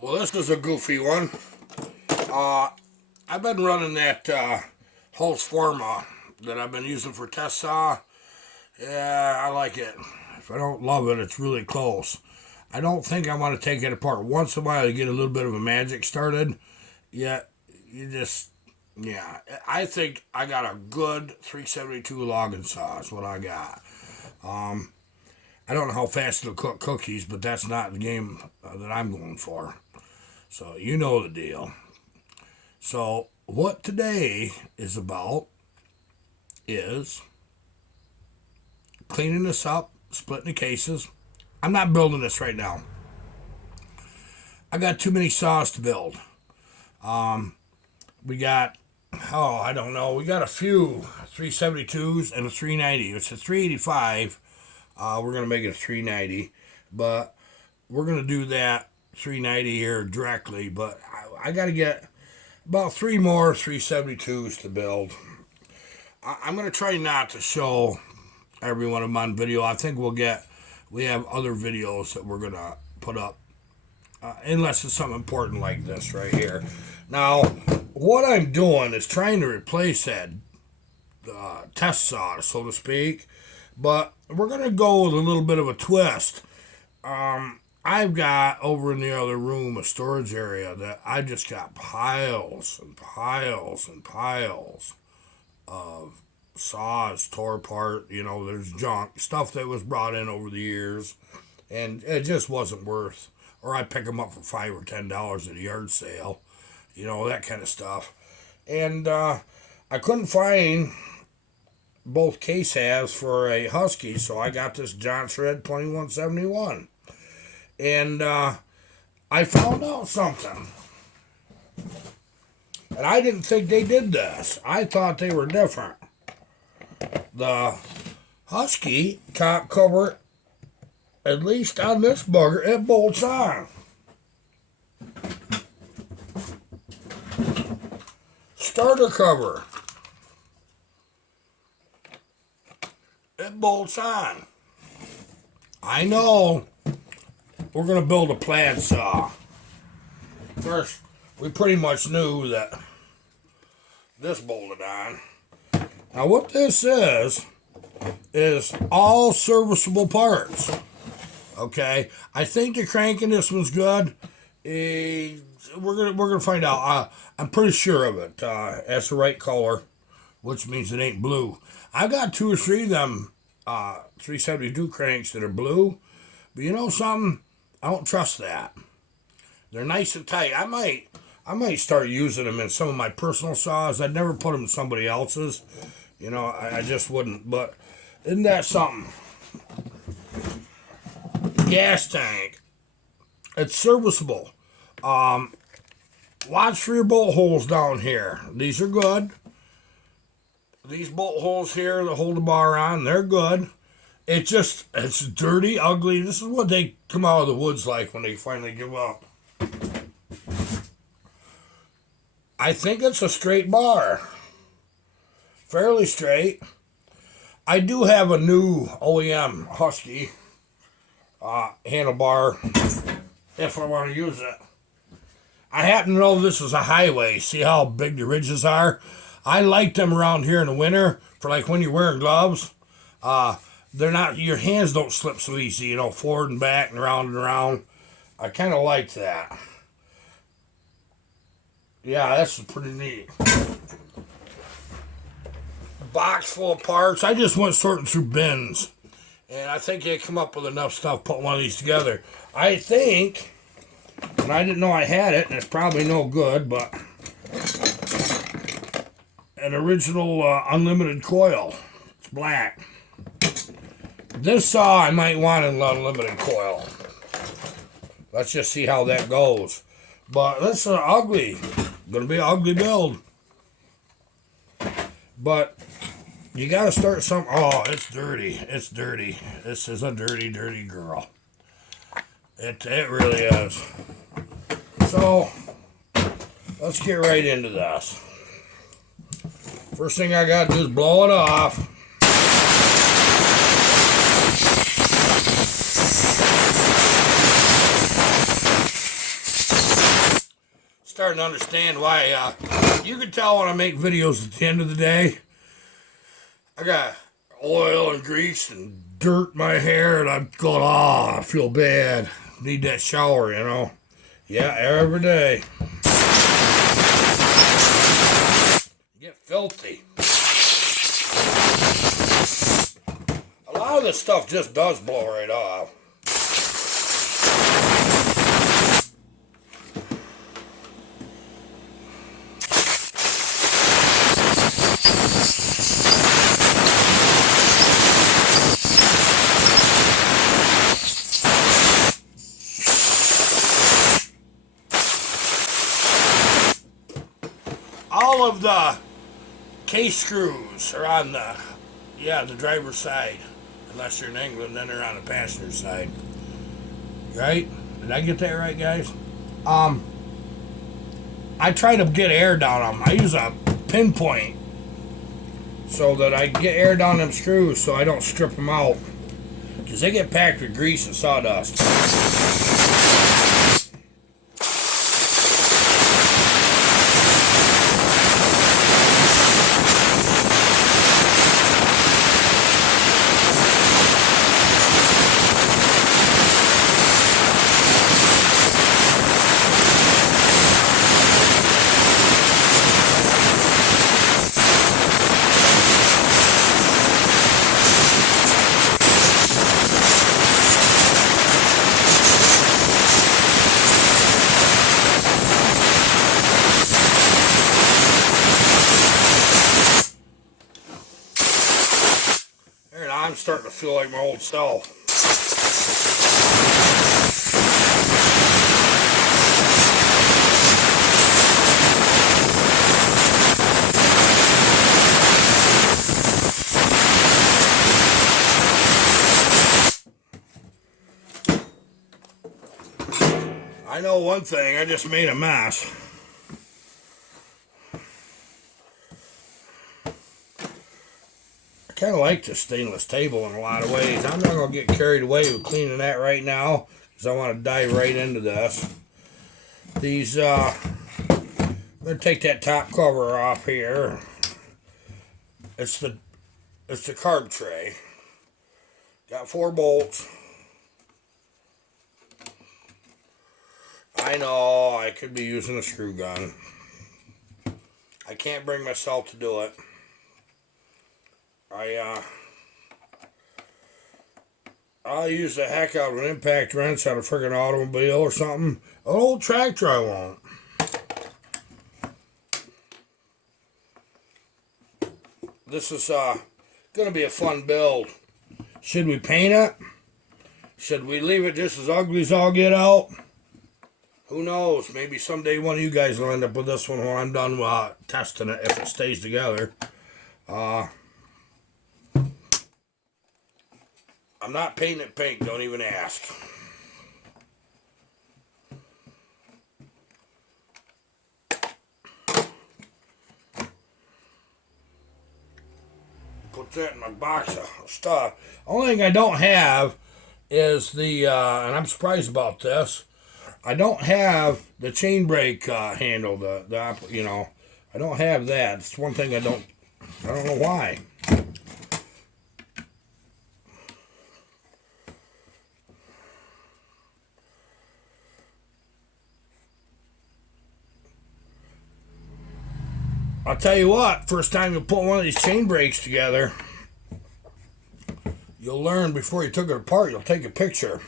Well, this is a goofy one. I've been running that Holtz Forma that I've been using for test saw. Yeah, I like it. If I don't love it, it's really close. I don't think I want to take it apart once in a while to get a little bit of a magic started. Yeah, I think I got a good 372 logging saw is what I got. I don't know how fast it'll cook cookies, but that's not the game that I'm going for. So you know the deal. So what today is about is cleaning this up, splitting the cases. I'm not building this right now. I got too many saws to build. We got, I don't know, we got a few 372s and a 390. It's a 385. We're going to make it a 390, but we're going to do that 390 here directly, but I got to get about 3 more 372s to build. I'm going to try not to show every one of them on video. I think we have other videos that we're going to put up, unless it's something important like this right here. Now, what I'm doing is trying to replace that test saw, so to speak, but we're going to go with a little bit of a twist. I've got over in the other room a storage area that I just got piles and piles and piles of saws tore apart. You know, there's junk, stuff that was brought in over the years, and it just wasn't worth. Or I pick them up for $5 or $10 at a yard sale, you know, that kind of stuff. And I couldn't find both case halves for a Husky, so I got this Johnson Red 2171. And I found out something. And I didn't think they did this. I thought they were different. The Husky top cover, at least on this bugger, it bolts on. Starter cover, it bolts on. I know we're going to build a plaid saw. First, we pretty much knew that this bolted on. Now what this is all serviceable parts. Okay, I think the crank in this one's good. We're gonna find out. I'm pretty sure of it. That's the right color, which means it ain't blue. I've got 2 or 3 of them 372 cranks that are blue, but you know something? I don't trust that. They're nice and tight. I might start using them in some of my personal saws. I'd never put them in somebody else's. You know, I just wouldn't. But isn't that something? Gas tank. It's serviceable. Watch for your bolt holes down here. These are good. These bolt holes here that hold the bar on, they're good. It's dirty, ugly. This is what they come out of the woods like when they finally give up. I think it's a straight bar. Fairly straight. I do have a new OEM Husky handlebar if I want to use it. I happen to know this is a highway. See how big the ridges are? I like them around here in the winter for like when you're wearing gloves. They're not, your hands don't slip so easy, you know, forward and back and around and around. I kind of like that. Yeah, that's pretty neat. Box full of parts. I just went sorting through bins, and I think they come up with enough stuff to put one of these together. I think, and I didn't know I had it, and it's probably no good, but an original unlimited coil. It's black. This saw I might want an unlimited coil. Let's just see how that goes. But this is ugly. Gonna be an ugly build. But you gotta start some. Oh, it's dirty. It's dirty. This is a dirty, dirty girl. It really is. So let's get right into this. First thing I gotta do is blow it off. starting to understand why, you can tell when I make videos at the end of the day. I got oil and grease and dirt in my hair, and I'm going, I feel bad. Need that shower, you know. Yeah, every day. Get filthy. A lot of this stuff just does blow right off. All of the case screws are on the driver's side. Unless you're in England, then they're on the passenger side. Right? Did I get that right, guys? I try to get air down them. I use a pinpoint so that I get air down them screws so I don't strip them out. Because they get packed with grease and sawdust. I'm starting to feel like my old self. I know one thing, I just made a mess. I kind of like this stainless table in a lot of ways. I'm not going to get carried away with cleaning that right now because I want to dive right into this. These, I'm going to take that top cover off here. It's the carb tray. Got 4 bolts. I know I could be using a screw gun. I can't bring myself to do it. I'll use the heck out of an impact wrench on a friggin' automobile or something. An old tractor I won't. This is gonna be a fun build. Should we paint it? Should we leave it just as ugly as all get out? Who knows? Maybe someday one of you guys will end up with this one when I'm done testing it if it stays together. I'm not painting it pink, don't even ask. Put that in my box of stuff. Only thing I don't have is the, and I'm surprised about this, I don't have the chain brake handle, you know, I don't have that. It's one thing I don't know why. I'll tell you what, first time you put one of these chain brakes together, you'll learn before you took it apart, you'll take a picture.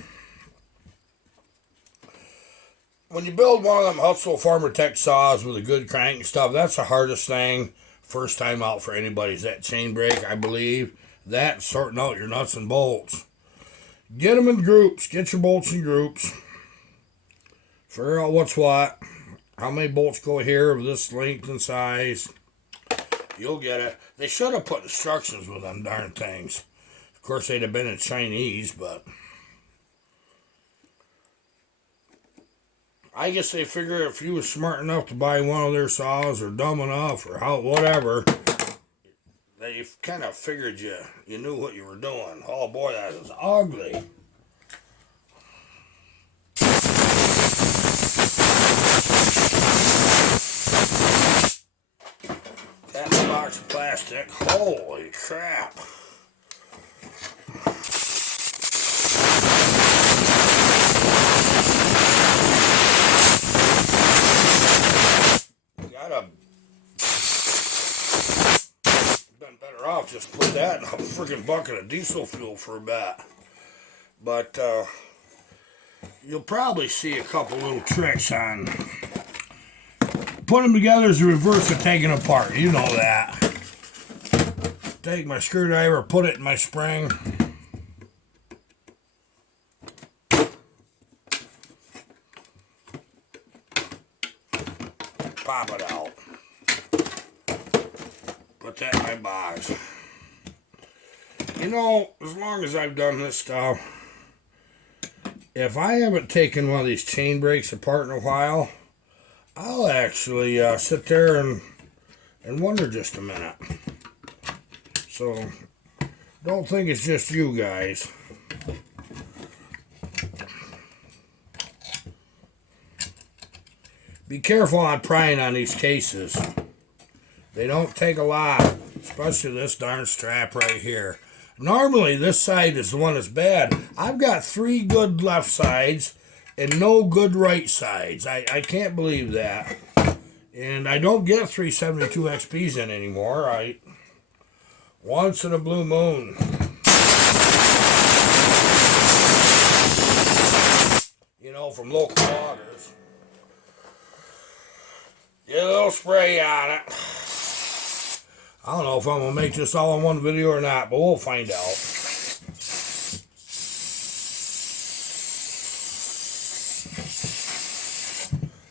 When you build one of them Hutzel Farmer Tech saws with a good crank and stuff, that's the hardest thing first time out for anybody is that chain brake, I believe. That and sorting out your nuts and bolts. Get them in groups. Get your bolts in groups. Figure out what's what. How many bolts go here of this length and size. You'll get it. They should have put instructions with them darn things. Of course, they'd have been in Chinese, but I guess they figure if you was smart enough to buy one of their saws or dumb enough or whatever, they kind of figured you knew what you were doing. Oh boy, that is ugly. box of plastic. Holy crap. Been better off just put that in a freaking bucket of diesel fuel for a bit. But you'll probably see a couple little tricks on putting them together as a reverse of taking them apart. You know that. Take my screwdriver, put it in my spring. Pop it out. Put that in my box. You know, as long as I've done this stuff, if I haven't taken one of these chain brakes apart in a while, I'll actually sit there and wonder just a minute. So, don't think it's just you guys. Be careful on prying on these cases. They don't take a lot, especially this darn strap right here. Normally, this side is the one that's bad. I've got 3 good left sides and no good right sides. I can't believe that. And I don't get 372 XPs in anymore. Once in a blue moon. You know, from local loggers. Get a little spray on it. I don't know if I'm going to make this all in one video or not, but we'll find out.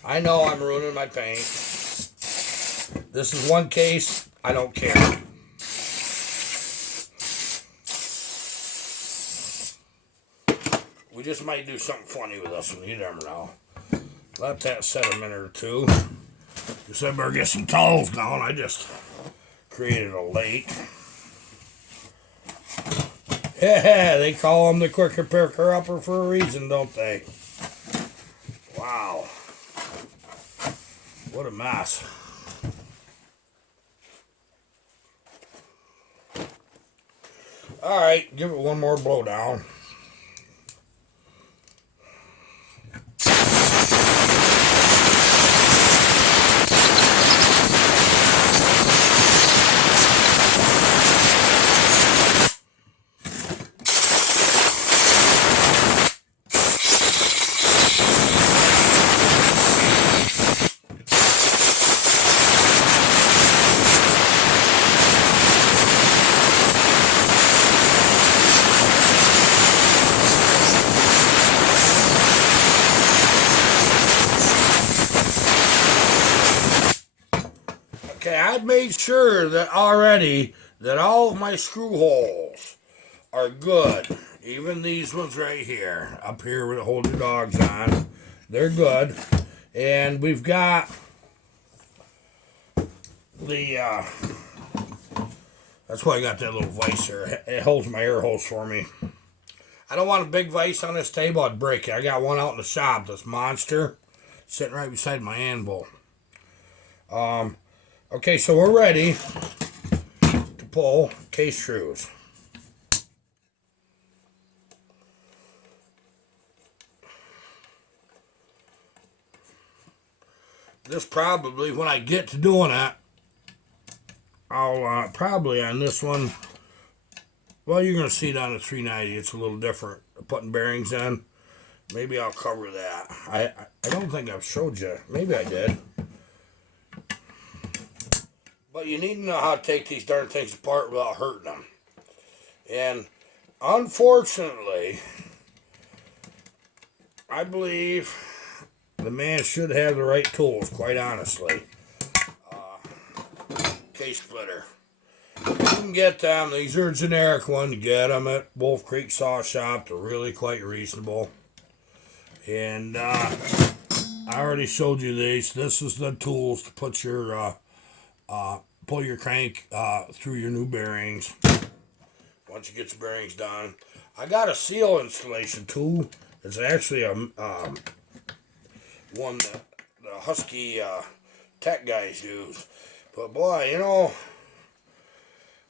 I know I'm ruining my paint. This is one case, I don't care. We just might do something funny with this one, you never know. Let that set a minute or two. Guess I better get some towels down. I just created a lake. Yeah, they call them the quick repair upper for a reason, don't they? Wow. What a mess. Alright, give it one more blow down. Okay, I've made sure that already that all of my screw holes are good. Even these ones right here, up here where the hold your dogs on, they're good. And we've got the, that's why I got that little vise there. It holds my air hose for me. I don't want a big vise on this table, I'd break it. I got one out in the shop, this monster, sitting right beside my anvil. Okay, so we're ready to pull case screws. This probably, when I get to doing it, I'll probably on this one, well, you're going to see it on the 390. It's a little different, putting bearings in. Maybe I'll cover that. I don't think I've showed you. Maybe I did. But you need to know how to take these darn things apart without hurting them. And unfortunately, I believe the man should have the right tools, quite honestly. Case splitter. You can get them. These are generic ones. Get them at Wolf Creek Saw Shop. They're really quite reasonable. And I already showed you these. This is the tools to put your pull your crank through your new bearings. Once you get your bearings done, I got a seal installation tool. It's actually a one that the Husky tech guys use. But boy, you know,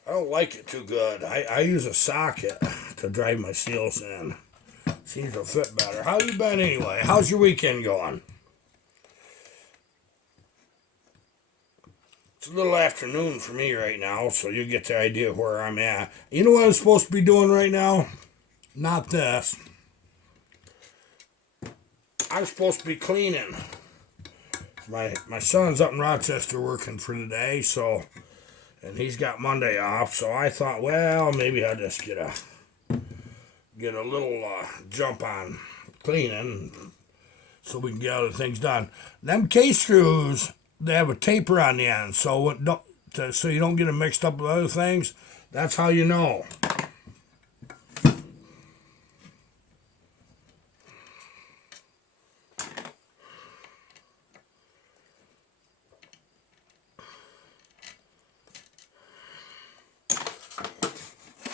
I don't like it too good. I use a socket to drive my seals in. Seems to fit better. How you been anyway? How's your weekend going? It's a little afternoon for me right now, so you get the idea where I'm at. You know what I'm supposed to be doing right now? Not this. I'm supposed to be cleaning. My son's up in Rochester working for today, so, and he's got Monday off, so I thought, well, maybe I'll just get a little jump on cleaning so we can get other things done. Them case screws, they have a taper on the end, so so you don't get them mixed up with other things. That's how you know.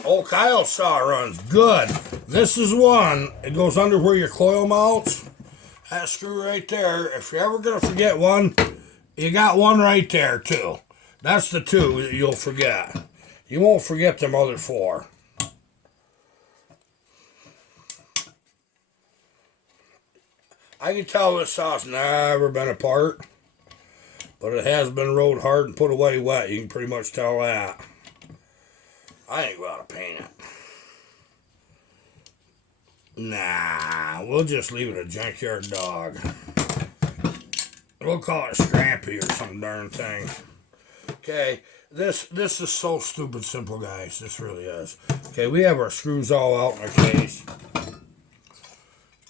Old Kyle's saw runs good. This is one. It goes under where your coil mounts. That screw right there. If you're ever going to forget one, you got one right there too. That's the two that you'll forget. You won't forget them other four. I can tell this saw's never been apart, but it has been rode hard and put away wet. You can pretty much tell that. I ain't going to paint it. Nah, we'll just leave it a junkyard dog. We'll call it Scrappy or some darn thing. Okay, this is so stupid simple, guys. This really is. Okay, we have our screws all out in our case.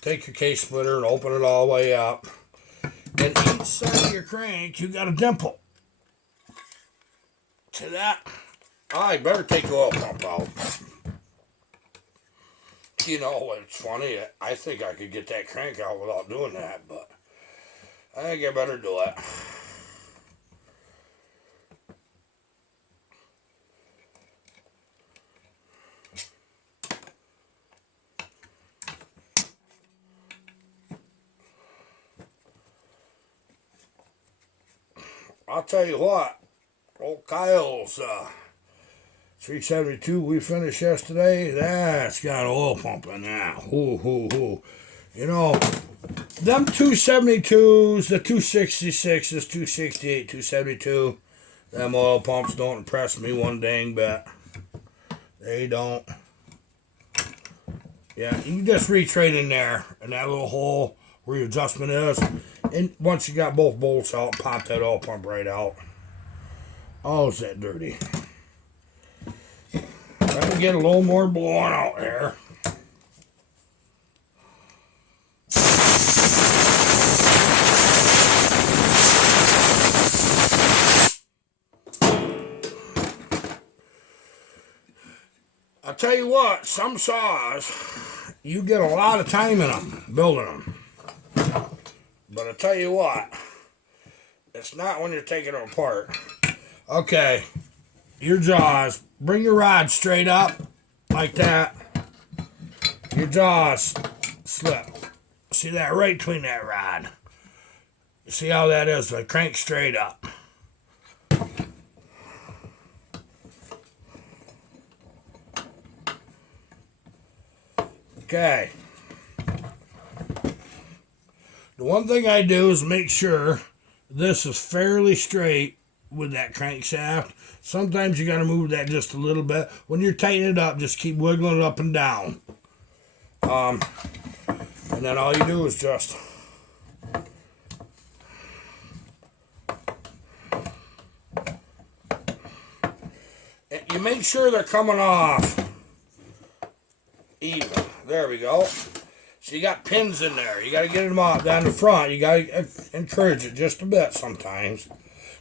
Take your case splitter and open it all the way up. And each side of your crank, you got a dimple. To that, I better take the oil pump out. You know, it's funny. I think I could get that crank out without doing that, but I think I better do it. I'll tell you what, old Kyle's 372 we finished yesterday, that's got an oil pump in now. Hoo, hoo, hoo. You know, them 272s, the 266s, 268, 272, them oil pumps don't impress me one dang bit. They don't. Yeah, you can just reach right in there, in that little hole where your adjustment is. And once you got both bolts out, pop that oil pump right out. Oh, is that dirty. Let me get a little more blowing out here. I'll tell you what, some saws, you get a lot of time in them, building them. But I tell you what, it's not when you're taking them apart. Okay, your jaws, bring your rod straight up, like that. Your jaws slip. See that right between that rod. You see how that is? Like crank straight up. Okay. The one thing I do is make sure this is fairly straight with that crankshaft. Sometimes you got to move that just a little bit. When you're tightening it up, just keep wiggling it up and down. And then all you do is just you make sure they're coming off even. There we go. So you got pins in there. You got to get them off down the front. You got to encourage it just a bit sometimes.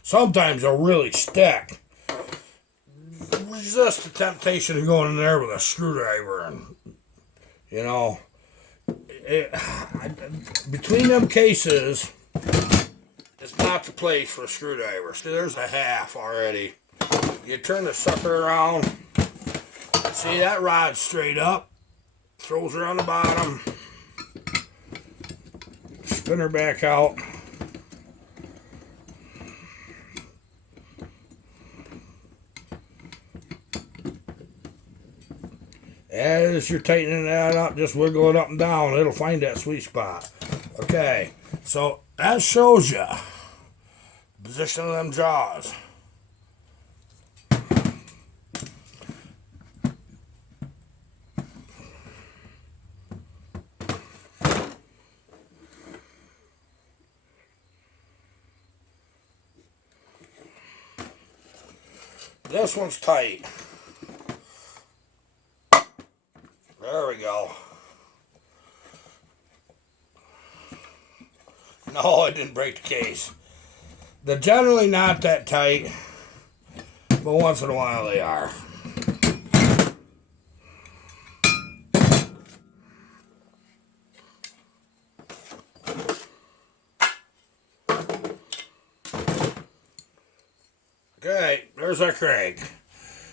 Sometimes they'll really stick. Resist the temptation of going in there with a screwdriver and, you know, between them cases, it's not the place for a screwdriver. See, there's a half already. You turn the sucker around. See, that rod's straight up. Throws her on the bottom. Spin her back out. As you're tightening that up, just wiggle it up and down. It'll find that sweet spot. Okay, so that shows you position of them jaws. This one's tight. There we go. No, I didn't break the case. They're generally not that tight, but once in a while they are. Okay, there's our crank.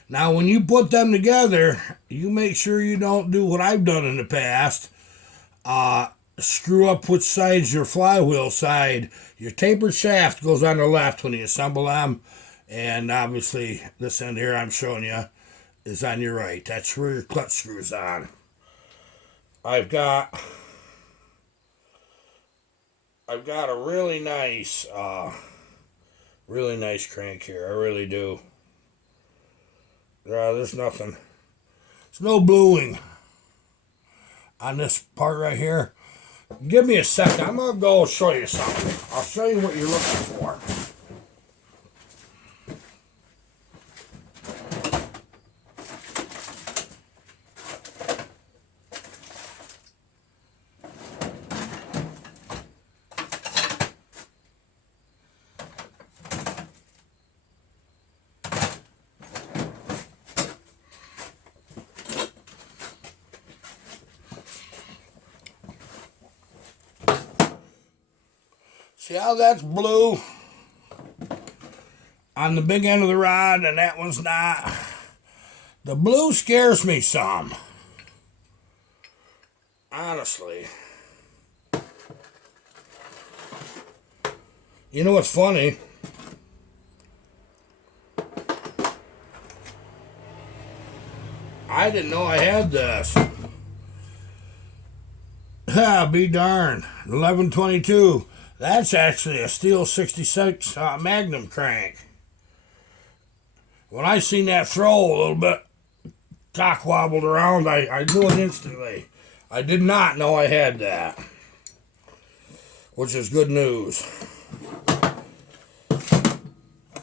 Now, when you put them together, you make sure you don't do what I've done in the past. Screw up which side's your flywheel side. Your tapered shaft goes on the left when you assemble them. And obviously, this end here I'm showing you is on your right. That's where your clutch screw's on. I've got a really nice crank here. I really do. There's nothing. There's no bluing on this part right here. Give me a second. I'm going to go show you something. I'll show you what you're looking for. See how that's blue on the big end of the rod and that one's not? The blue scares me some. Honestly. You know what's funny? I didn't know I had this. Be darned. 1122. That's actually a steel 66 Magnum crank. When I seen that throw a little bit cock wobbled around, I knew it instantly. I did not know I had that, which is good news.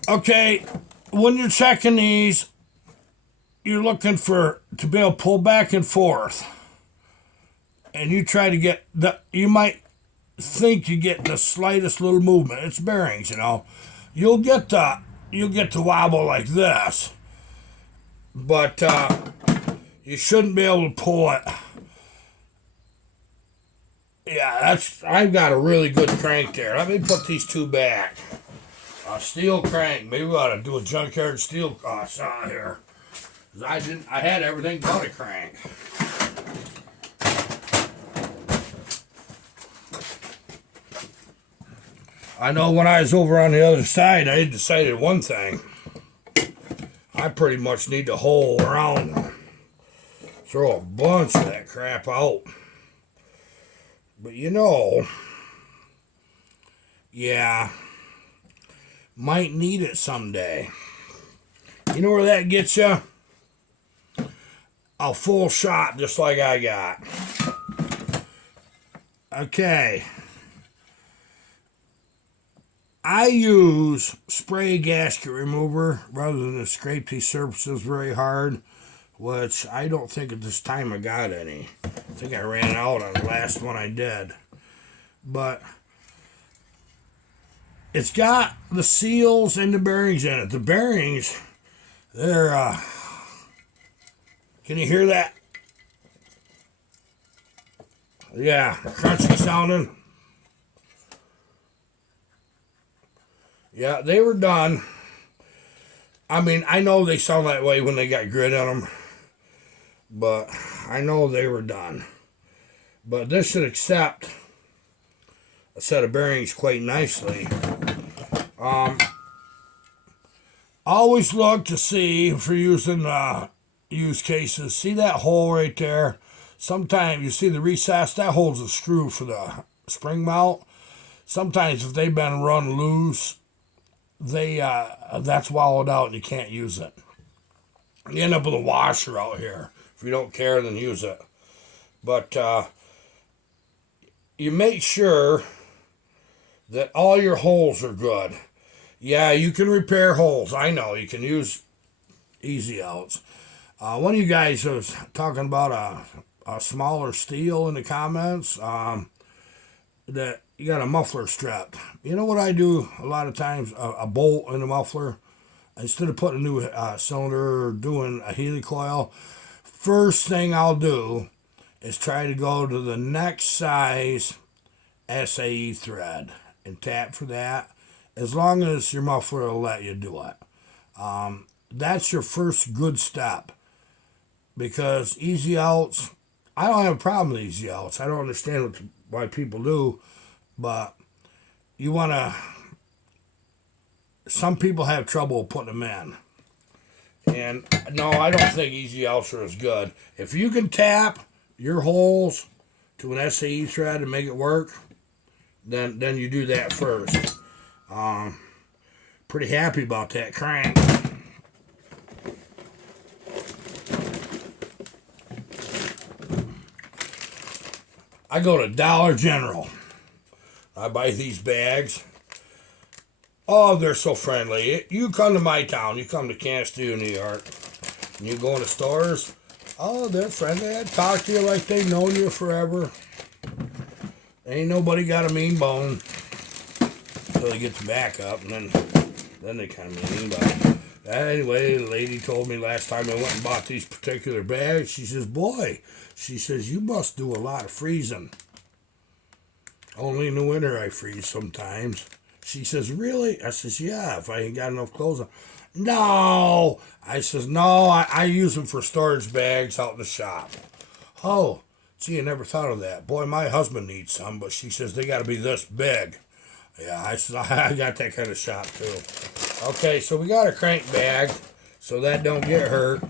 Okay, when you're checking these, you're looking to be able to pull back and forth. And you try to get you might think you get the slightest little movement. It's bearings, you know. You'll get the wobble like this, but you shouldn't be able to pull it. Yeah, I've got a really good crank there. Let me put these two back. A steel crank. Maybe we ought to do a junkyard steel saw here. I had everything but a crank. I know when I was over on the other side, I decided one thing. I pretty much need to hole around and throw a bunch of that crap out. But you know, yeah, might need it someday. You know where that gets you? A full shot just like I got. Okay. I use spray gasket remover rather than to scrape these surfaces very hard, which I don't think at this time I got any. I think I ran out on the last one I did. But it's got the seals and the bearings in it. The bearings, they're, can you hear that? Yeah, crunchy sounding. Yeah, they were done. I mean, I know they sound that way when they got grit on them, but I know they were done. But this should accept a set of bearings quite nicely. Always look to see if you're using use cases. See that hole right there? Sometimes you see the recess, that holds a screw for the spring mount. Sometimes if they've been run loose, that's wallowed out and you can't use it. You end up with a washer out here. If you don't care, then use it. But you make sure that all your holes are good. Yeah, you can repair holes. I know you can use easy outs. One of you guys was talking about a smaller steel in the comments. That you got a muffler strap. You know what I do a lot of times? A bolt in the muffler. Instead of putting a new cylinder or doing a helicoil, first thing I'll do is try to go to the next size SAE thread and tap for that. As long as your muffler will let you do it. That's your first good step. Because easy outs, I don't have a problem with easy outs. I don't understand why people do, but you want to, some people have trouble putting them in. And no, I don't think easy outs are as good. If you can tap your holes to an SAE thread and make it work, then you do that first. Pretty happy about that crank. I go to Dollar General. I buy these bags. Oh, they're so friendly. You come to my town. You come to Crankshaft, New York. And you go in the stores. Oh, they're friendly. They talk to you like they've known you forever. Ain't nobody got a mean bone. Until they get the back up. And then they kind of mean. But anyway, the lady told me last time I went and bought these particular bags. She says, boy, she says, you must do a lot of freezing. Only in the winter I freeze sometimes. She says, really? I says, yeah, if I ain't got enough clothes on. No! I says, no, I use them for storage bags out in the shop. Oh, gee, I never thought of that. Boy, my husband needs some, but she says they got to be this big. Yeah, I says, I got that kind of shop too. Okay, so we got a crank bag so that don't get hurt.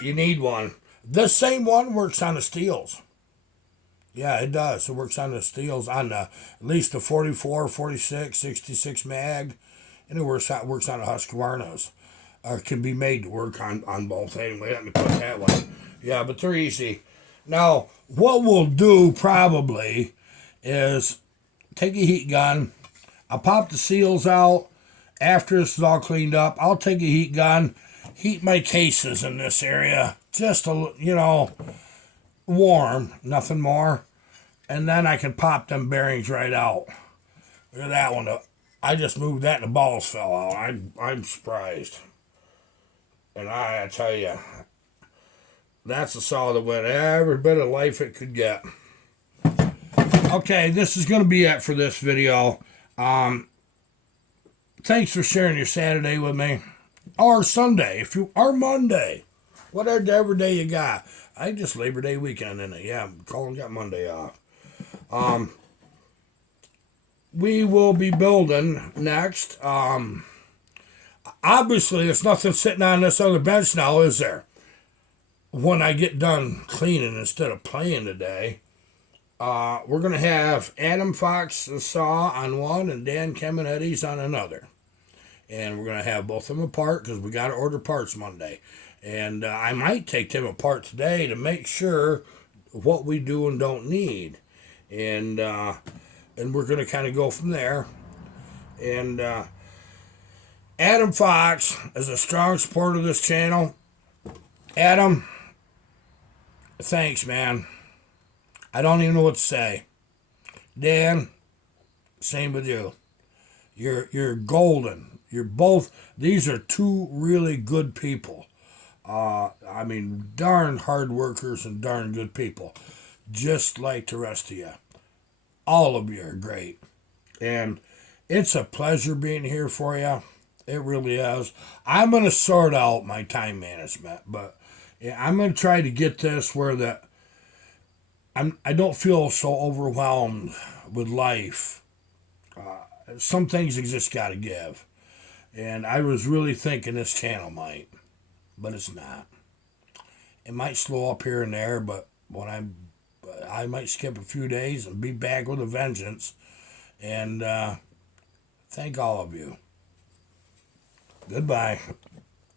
You need one. This same one works on the steels. Yeah, it does. It works on the steels, on at least the 44, 46, 66 mag, and it works on the Husqvarnas. Can be made to work on both. Anyway, let me put it that way. Yeah, but they're easy. Now, what we'll do probably is take a heat gun. I'll pop the seals out. After this is all cleaned up, I'll take a heat gun, heat my cases in this area, just warm, nothing more, and then I can pop them bearings right out. Look at that one. I just moved that and the balls fell out. I'm surprised. And I tell you, that's a saw that went every bit of life it could get. Okay, this is going to be it for this video. Thanks for sharing your Saturday with me. Or Sunday, or Monday. Whatever day you got. I just Labor Day weekend in it. Yeah, Colin got Monday off. We will be building next. Obviously, there's nothing sitting on this other bench now, is there? When I get done cleaning instead of playing today, we're going to have Adam Fox's saw on one and Dan Caminetti's on another. And we're going to have both of them apart because we got to order parts Monday. And I might take them apart today to make sure what we do and don't need. And we're going to kind of go from there. And Adam Fox is a strong supporter of this channel. Adam, thanks, man. I don't even know what to say. Dan, same with you. You're golden. You're both, these are two really good people. I mean, darn hard workers and darn good people. Just like the rest of you. All of you are great. And it's a pleasure being here for you. It really is. I'm going to sort out my time management, but I'm going to try to get this where I don't feel so overwhelmed with life. Some things you just got to give. And I was really thinking this channel might, but it's not. It might slow up here and there, but I might skip a few days and be back with a vengeance. And thank all of you. Goodbye.